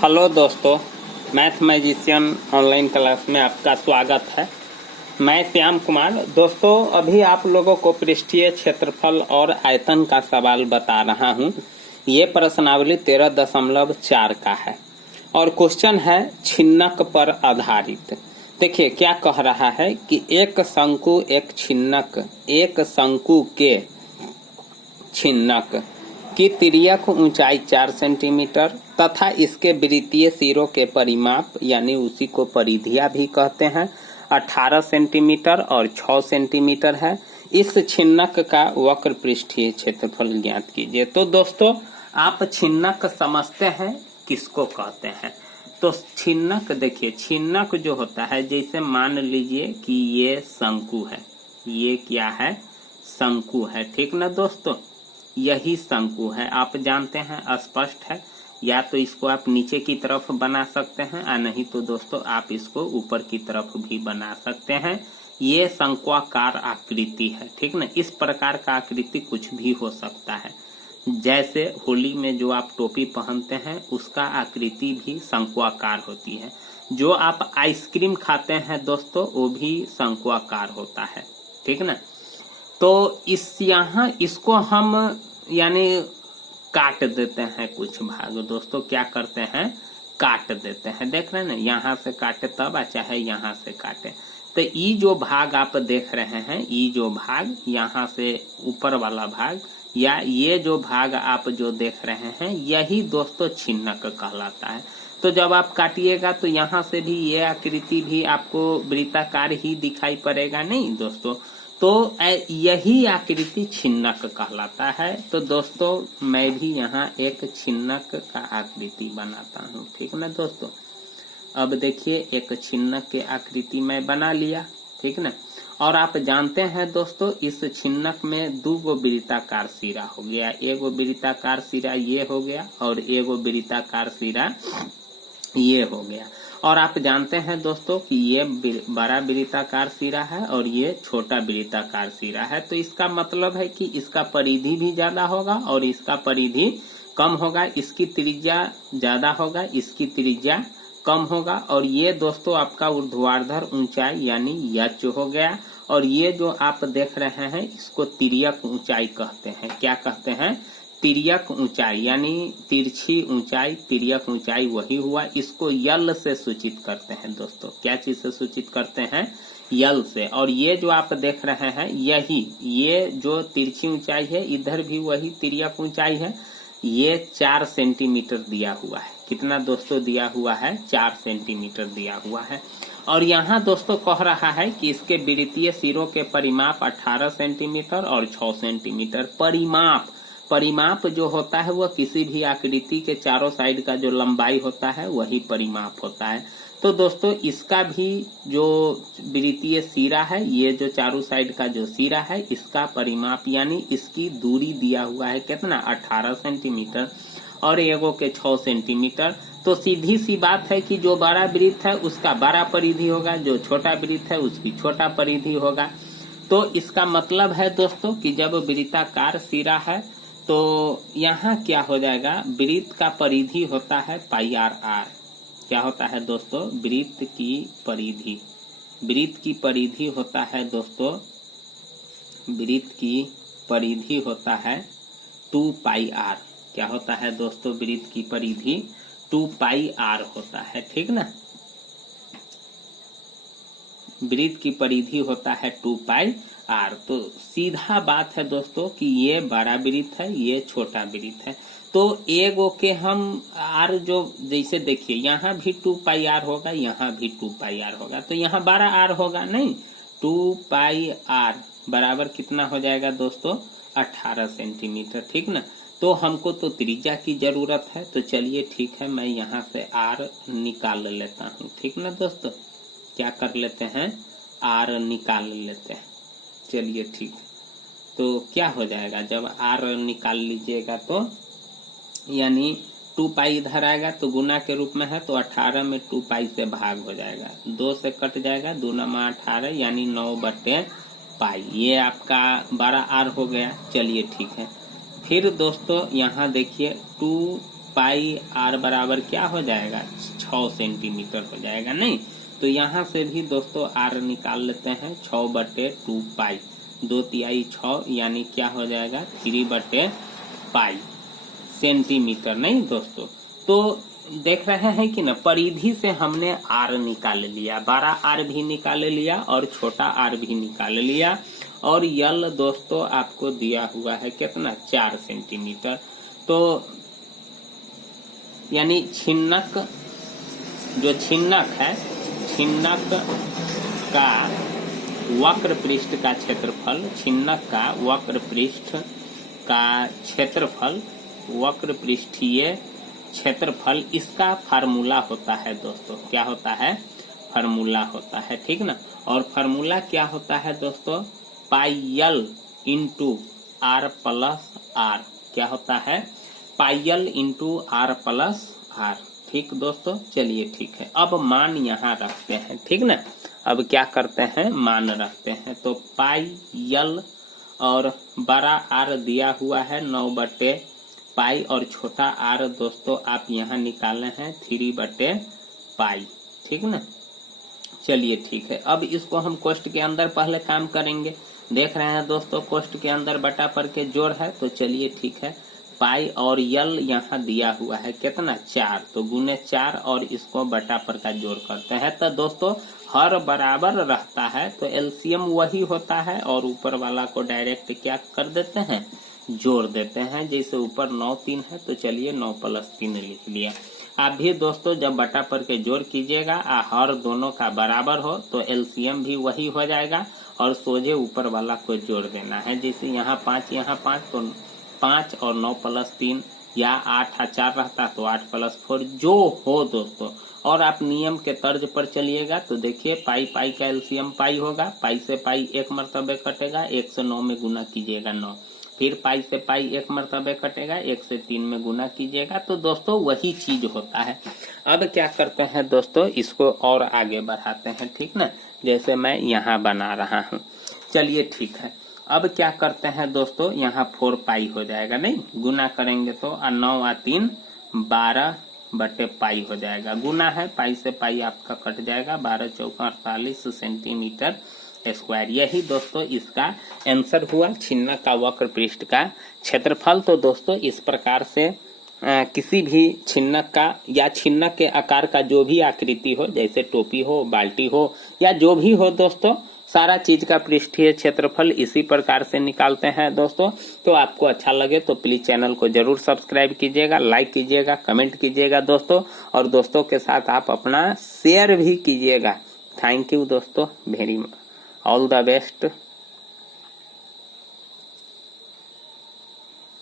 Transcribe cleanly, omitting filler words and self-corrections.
Hello दोस्तों, math magician online class में आपका स्वागत है। मैं श्याम कुमार। दोस्तों, अभी आप लोगों को पृष्ठीय क्षेत्रफल और आयतन का सवाल बता रहा हूं। ये प्रश्नावली 13.4 का है और क्वेश्चन है छिन्नक पर आधारित। देखिए क्या कह रहा है कि एक शंकु एक शंकु के छिन्नक की तिर्यक ऊंचाई 4 सेंटीमीटर तथा इसके वृत्तीय सिरों के परिमाप यानी उसी को परिधियां भी कहते हैं 18 सेंटीमीटर और 6 सेंटीमीटर है। इस छिन्नक का वक्र पृष्ठीय क्षेत्रफल ज्ञात कीजिए। तो दोस्तों, आप छिन्नक समझते हैं किसको कहते हैं? तो छिन्नक, देखिए छिन्नक जो होता है, जैसे मान लीजिए कि ये शंकु है, ये क्या है? शंकु है, ठीक ना दोस्तों? यही शंकु है, आप जानते हैं, स्पष्ट है। या तो इसको आप नीचे की तरफ बना सकते हैं या नहीं तो दोस्तों आप इसको ऊपर की तरफ भी बना सकते हैं। ये शंक्वाकार आकृति है, ठीक ना? इस प्रकार का आकृति कुछ भी हो सकता है। जैसे होली में जो आप टोपी पहनते हैं उसका आकृति भी शंक्वाकार होती है। जो आप आइसक्रीम खाते हैं दोस्तों वो भी शंक्वाकार होता है, ठीक ना? तो यहाँ इसको हम यानी काट देते हैं कुछ भाग। दोस्तों क्या करते हैं? काट देते हैं। देख रहे हैं ना, यहाँ से काटे तब चाहे यहाँ से काटे। तो ये जो भाग आप देख रहे हैं, ये जो भाग यहाँ से ऊपर वाला भाग या ये जो भाग आप जो देख रहे हैं, यही दोस्तों छिन्नक कहलाता है। तो जब आप काटिएगा तो यहाँ से भी ये आकृति भी आपको वृत्ताकार ही दिखाई पड़ेगा, नहीं दोस्तों? तो यही आकृति छिन्नक कहलाता है। तो दोस्तों मैं भी यहाँ एक छिन्नक का आकृति बनाता हूँ, ठीक ना दोस्तों? अब देखिए एक छिन्नक के आकृति मैं बना लिया, ठीक ना? और आप जानते हैं दोस्तों, इस छिन्नक में दो गो वृत्ताकार सिरा हो गया। एगो वृत्ताकार सिरा ये हो गया और एगो वृत्ताकार सिरा ये हो गया। और आप जानते हैं दोस्तों कि ये बड़ा वृत्ताकार सिरा है और ये छोटा वृत्ताकार सिरा है। तो इसका मतलब है कि इसका परिधि भी ज्यादा होगा और इसका परिधि कम होगा। इसकी त्रिज्या ज्यादा होगा, इसकी त्रिज्या कम होगा। और ये दोस्तों आपका ऊर्ध्वाधर ऊंचाई यानी यच हो गया। और ये जो आप देख रहे हैं इसको तिर्यक ऊंचाई कहते हैं। क्या कहते हैं? तिर्यक ऊंचाई यानी तिरछी ऊंचाई, तिर्यक ऊंचाई वही हुआ। इसको यल से सूचित करते हैं दोस्तों। क्या चीज से सूचित करते हैं? यल से। और ये जो आप देख रहे हैं यही, ये जो तिरछी ऊंचाई है इधर भी वही तिर्यक ऊंचाई है। ये 4 सेंटीमीटर दिया हुआ है। कितना दोस्तों दिया हुआ है? 4 सेंटीमीटर दिया हुआ है। और यहाँ दोस्तों कह रहा है कि इसके वृत्तीय सिरों के परिमाप 18 सेंटीमीटर और 6 सेंटीमीटर। परिमाप जो होता है वह किसी भी आकृति के चारों साइड का जो लंबाई होता है वही परिमाप होता है। तो दोस्तों इसका भी जो वृत्तीय सिरा है, ये जो चारों साइड का जो सिरा है, इसका परिमाप यानी इसकी दूरी दिया हुआ है कितना? 18 सेंटीमीटर और एगो के 6 सेंटीमीटर। तो सीधी सी बात है कि जो बड़ा वृत्त है उसका बड़ा परिधि होगा, जो छोटा वृत्त है उसकी छोटा परिधि होगा। तो इसका मतलब है दोस्तों कि जब वृत्ताकार सिरा है तो यहाँ क्या हो जाएगा? वृत्त का परिधि होता है पाई आर। क्या होता है दोस्तों? वृत्त की परिधि होता है दोस्तों, वृत्त की परिधि होता है 2 पाई आर। क्या होता है दोस्तों? वृत्त की परिधि 2 पाई आर होता है, ठीक ना? वृत्त की परिधि होता है 2 पाई आर। तो सीधा बात है दोस्तों कि ये बड़ा वृत्त है, ये छोटा वृत्त है। तो एगो के हम आर जो, जैसे देखिए यहाँ भी 2 पाई आर होगा, यहाँ भी 2 पाई आर होगा। तो यहाँ बड़ा आर होगा, नहीं 2 पाई आर बराबर कितना हो जाएगा दोस्तों? 18 सेंटीमीटर, ठीक ना? तो हमको तो त्रिज्या की जरूरत है। तो चलिए ठीक है, मैं यहाँ से आर निकाल लेता हूँ, ठीक ना दोस्तों? क्या कर लेते हैं? आर निकाल लेते हैं। चलिए ठीक। तो क्या हो जाएगा जब आर निकाल लीजिएगा? तो यानी 2 पाई इधर आएगा तो गुना के रूप में है, तो 18 में 2 पाई से भाग हो जाएगा, 2 से कट जाएगा, 2 × 18 यानी 9/पाई। ये आपका बड़ा आर हो गया। चलिए ठीक है। फिर दोस्तों यहाँ देखिए 2 पाई आर बराबर क्या हो जाएगा 6 सेंटीमीटर हो जाएगा। नहीं तो यहाँ से भी दोस्तों आर निकाल लेते हैं 6/2 पाई, 2 6 यानी क्या हो जाएगा 3/पाई सेंटीमीटर। नहीं दोस्तों तो देख रहे हैं कि ना परिधि से हमने आर निकाल लिया, बड़ा आर भी निकाल लिया और छोटा आर भी निकाल लिया, और यल दोस्तों आपको दिया हुआ है कितना 4 सेंटीमीटर। तो यानी छिन्नक जो छिन्नक है, छिन्नक का वक्र पृष्ठ का क्षेत्रफल, छिन्नक का वक्र पृष्ठ का क्षेत्रफल, वक्र पृष्ठीय क्षेत्रफल, इसका फार्मूला होता है दोस्तों, क्या होता है फार्मूला होता है, ठीक ना। और फार्मूला क्या होता है दोस्तों pi into r plus r, क्या होता है pi into r plus r, ठीक दोस्तों। चलिए ठीक है, अब मान यहाँ रखते हैं, ठीक ना। अब क्या करते हैं मान रखते हैं, तो पाई और बड़ा आर दिया हुआ है 9/पाई और छोटा आर दोस्तों आप यहाँ निकाले हैं 3/पाई, ठीक ना। चलिए ठीक है, अब इसको हम कोष्ठ के अंदर पहले काम करेंगे। देख रहे हैं दोस्तों कोष्ठ के अंदर बटा पर के जोड़ है, तो चलिए ठीक है, पाई और यल यहाँ दिया हुआ है कितना 4, तो गुने 4 और इसको बटा पर का जोड़ करते हैं। तो दोस्तों हर बराबर रहता है तो एलसीएम वही होता है, और ऊपर वाला को डायरेक्ट क्या कर देते हैं जोड़ देते हैं। जैसे ऊपर 9 3 है तो चलिए 9 + 3 लिख लिया। आप भी दोस्तों जब बटा पर के जोड़ कीजिएगा हर दोनों का बराबर हो तो एलसीएम भी वही हो जाएगा, और सोझे ऊपर वाला को जोड़ देना है। जैसे यहाँ 5 यहाँ 5 तो 5 और 9 + 3 या 8 4 रहता तो 8 + 4 जो हो दोस्तों। और आप नियम के तर्ज पर चलिएगा तो देखिए पाई पाई का एलसीएम पाई होगा, पाई से पाई 1 मरतबे कटेगा, 1 से 9 में गुना कीजिएगा 9, फिर पाई से पाई 1 मरतबे कटेगा, 1 से 3 में गुना कीजिएगा, तो दोस्तों वही चीज होता है। अब क्या करते हैं दोस्तों इसको और आगे बढ़ाते हैं, ठीक ना, जैसे मैं यहाँ बना रहा हूँ। चलिए ठीक है, अब क्या करते हैं दोस्तों यहाँ 4 पाई हो जाएगा, नहीं गुना करेंगे तो 9 और 3 12/पाई हो जाएगा, गुना है पाई से पाई आपका कट जाएगा, 12 चौका 48 सेंटीमीटर स्क्वायर। यही दोस्तों इसका आंसर हुआ छिन्नक का वक्र पृष्ठ का क्षेत्रफल। तो दोस्तों इस प्रकार से किसी भी छिन्नक का या छिन्नक के आकार का जो भी आकृति हो, जैसे टोपी हो, बाल्टी हो या जो भी हो दोस्तों, सारा चीज का पृष्ठीय क्षेत्रफल इसी प्रकार से निकालते हैं दोस्तों। तो आपको अच्छा लगे तो प्लीज चैनल को जरूर सब्सक्राइब कीजिएगा, लाइक कीजिएगा, कमेंट कीजिएगा दोस्तों, और दोस्तों के साथ आप अपना शेयर भी कीजिएगा। थैंक यू दोस्तों, वेरी ऑल द बेस्ट।